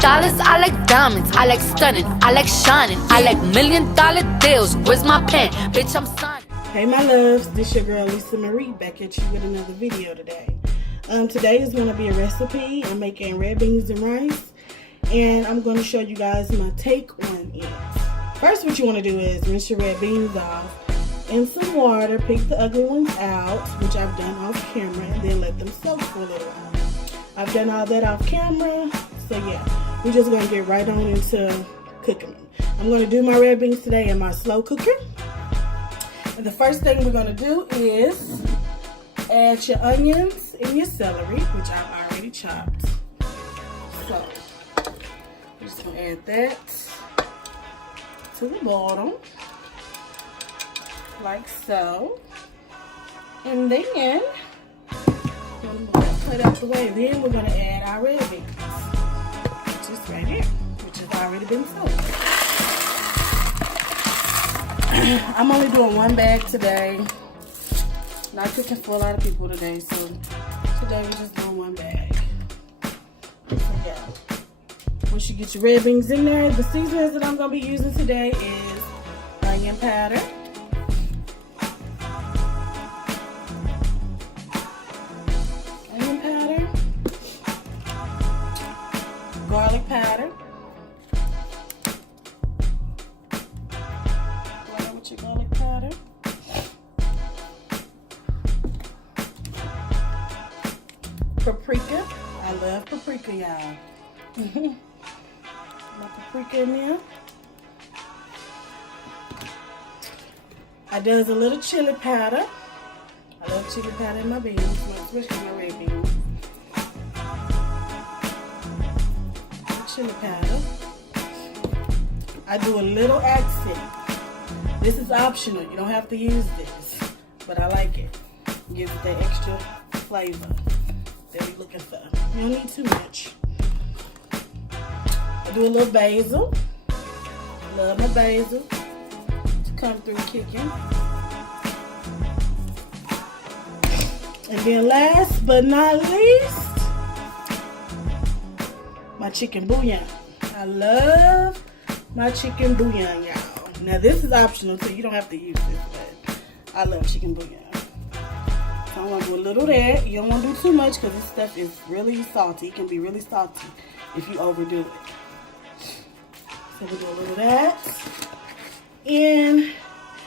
dollars, I like diamonds, I like stunning, I like shining, I like $1 million deals. Where's my pen? Bitch, I'm signing. Hey my loves, this your girl Lisa Marie back at you with another video today. Today is going to be a recipe. I'm making red beans and rice, and I'm going to show you guys my take on it. First, what you want to do is rinse your red beans off in some water, pick the ugly ones out, which I've done off camera, and then let them soak for a little while. I've done all that off camera, so yeah, we're just going to get right on into cooking them. I'm going to do my red beans today in my slow cooker. And the first thing we're going to do is add your onions and your celery, which I've already chopped. So, I'm just going to add that to the bottom, like so. And then, I'm going to put it out the way. Then we're going to add our red beans, which is right here, which has already been soaked. I'm only doing one bag today. Not cooking for a lot of people today, so today we're just doing one bag. So yeah. Once you get your red beans in there, the seasonings that I'm going to be using today is onion powder, garlic powder, your garlic powder, paprika. I love paprika, y'all. My paprika in there. I does a little chili powder. I love chili powder in my beans, especially my red beans. Chili powder. I do a little accent. This is optional. You don't have to use this, but I like it. Gives it that extra flavor that we're looking for. You don't need too much. I do a little basil. Love my basil to come through kicking. And then last but not least, my chicken bouillon. I love my chicken bouillon, y'all. Now this is optional, so you don't have to use this, but I love chicken bouillon. So I'm going to do a little of that. You don't want to do too much because this stuff is really salty. It can be really salty if you overdo it. So we'll do a little of that. And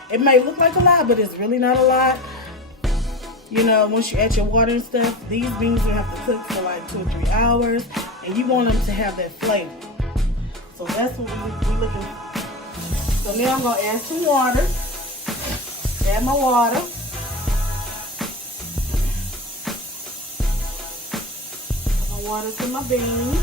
it may look like a lot, but it's really not a lot. You know, once you add your water and stuff, these beans will have to cook for like 2 or 3 hours. And you want them to have that flavor. So that's what we're looking for. So now I'm going to add some water. Add my water. My water to my beans.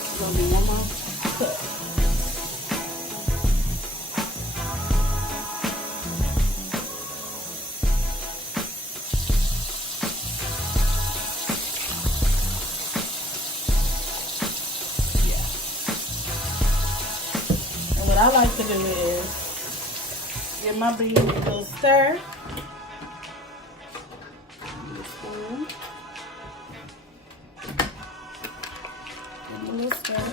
It's going to be one more cup. What I like to do is give my beans a little stir. Give a little stir.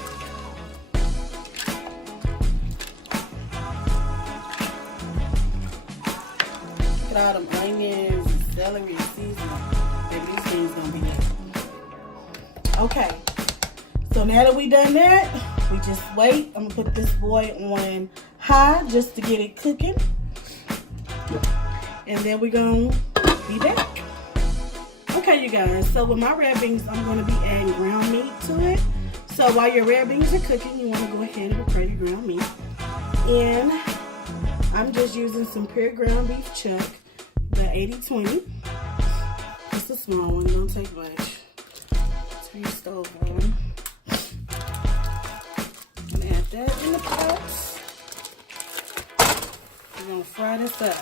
Get all them onions and celery and seasoning. Baby, these things gonna be good. Okay, so now that we done that, we just wait. I'm gonna put this boy on high just to get it cooking. And then we're gonna be back. Okay, you guys, so with my red beans, I'm gonna be adding ground meat to it. So while your red beans are cooking, you wanna go ahead and prepare your ground meat. And I'm just using some pure ground beef chuck, the 80-20. Just a small one, don't take much. Turn your stove on. Add that in the pot. We're going to fry this up.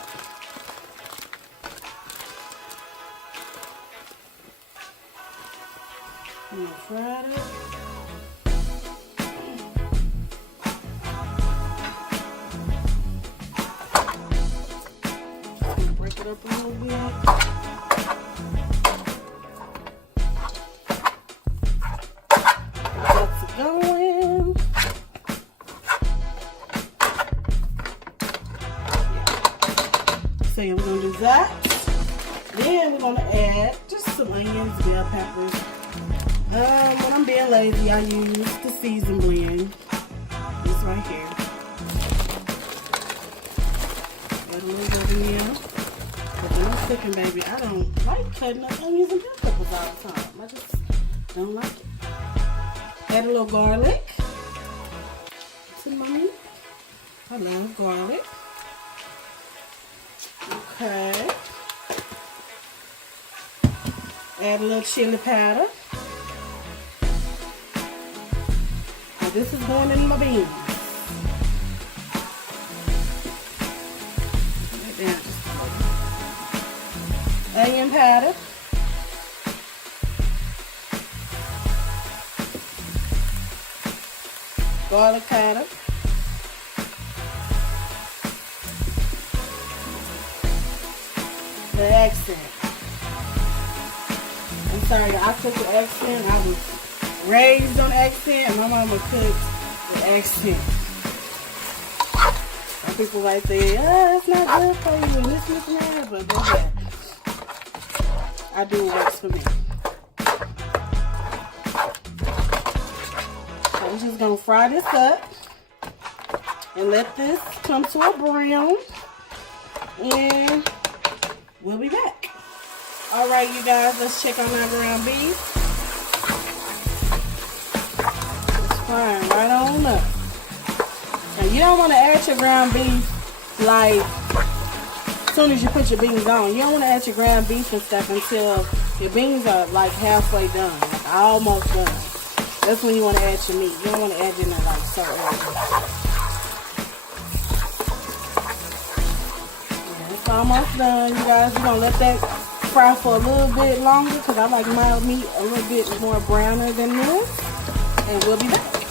I'm going to fry it up. I'm going to break it up a little bit. that. Then we're gonna add just some onions, bell peppers. When I'm being lazy, I use the season blend. This right here. Add a little bit in there. But when I'm cooking, baby, I don't like cutting up onions and bell peppers all the time. I just don't like it. Add a little garlic to my meat. I love garlic. Okay. Add a little chili powder. Now this is going in my beans. Right down just a little. Onion powder. Garlic powder. The accent. I'm sorry, I cook the accent. I was raised on accent, and my mama cooked the accent. Some people like say, oh, it's not good for you, and this and that, but that's that. I do what works for me. So I'm just gonna fry this up and let this come to a brown, and we'll be back. All right, you guys, let's check on our ground beef. It's frying right on up. Now, you don't want to add your ground beef like as soon as you put your beans on. You don't want to add your ground beef and stuff until your beans are like halfway done, like almost done. That's when you want to add your meat. You don't want to add it in like so early. It's almost done, you guys. We're going to let that fry for a little bit longer because I like my meat a little bit more browner than this. And we'll be back.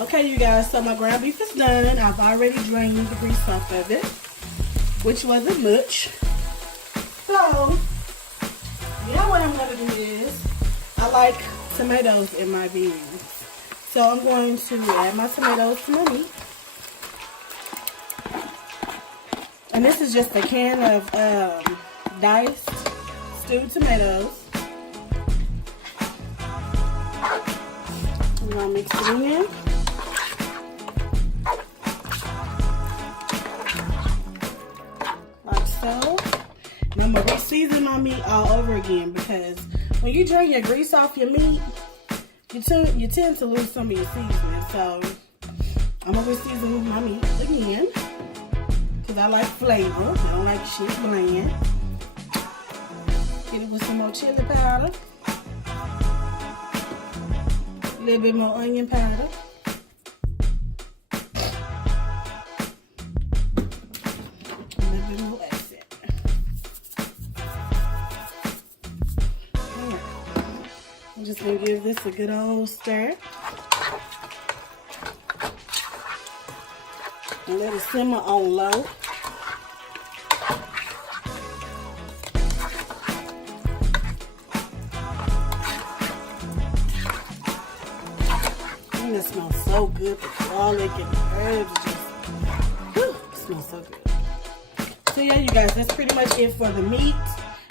Okay, you guys, so my ground beef is done. I've already drained the grease off of it, which wasn't much. So, yeah, what I'm going to do is, I like tomatoes in my beans. So I'm going to add my tomatoes to my meat. And this is just a can of diced stewed tomatoes. I'm going to mix it in. Like so. And I'm going to re-season my meat all over again because when you drain your grease off your meat, you tend to lose some of your seasoning. So I'm going to re-season my meat again. Because I like flavor. I don't like shit bland. Get it with some more chili powder. A little bit more onion powder. A little bit more accent. Alright. I'm just going to give this a good old stir. And let it simmer on low. And it smells so good. The garlic and the herbs just, whew, it smells so good. So yeah, you guys, that's pretty much it for the meat.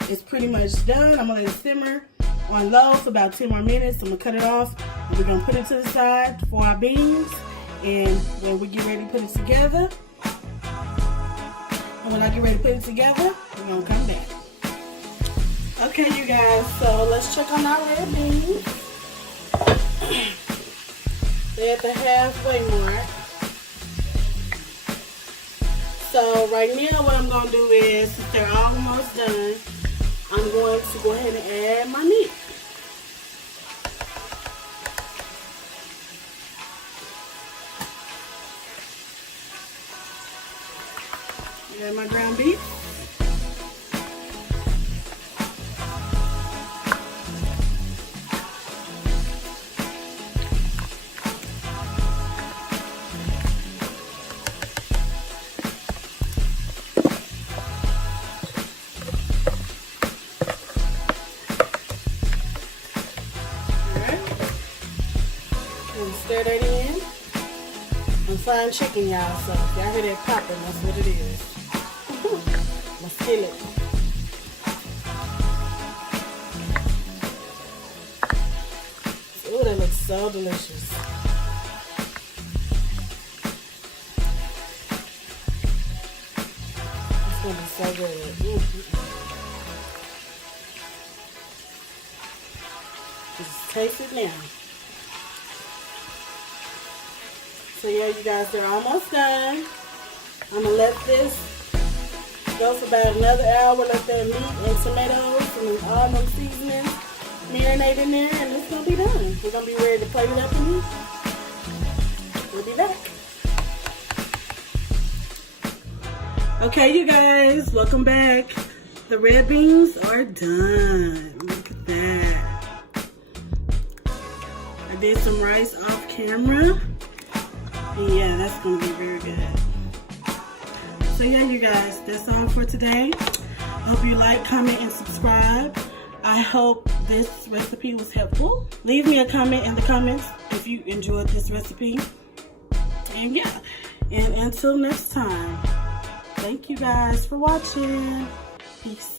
It's pretty much done. I'm gonna let it simmer on low for about 10 more minutes. I'm gonna cut it off. And we're gonna put it to the side for our beans. And when we get ready to put it together, and when I get ready to put it together, we're gonna come back. Okay, you guys, so let's check on our red beans. They're at the halfway mark. So right now what I'm gonna do is, since they're almost done, I'm going to go ahead and add my meat. Add my ground beef. Alright. And stir that in. I'm frying chicken, y'all, so if y'all hear that popping, that's what it is. My skillet. Ooh, that looks so delicious. It's gonna be so good. Just taste it now. So yeah, you guys, they're almost done. I'm gonna let this go for about another hour. Let that meat and tomatoes and all them seasonings marinate in there, and it's gonna be done. We're gonna be ready to plate it up and eat. We'll be back. Okay, you guys, welcome back. The red beans are done. Look at that. I did some rice off camera. And yeah, that's gonna be very good. So yeah, you guys, that's all for today. I hope you like, comment, and subscribe. I hope this recipe was helpful. Leave me a comment in the comments if you enjoyed this recipe. And yeah, and until next time, thank you guys for watching. Peace.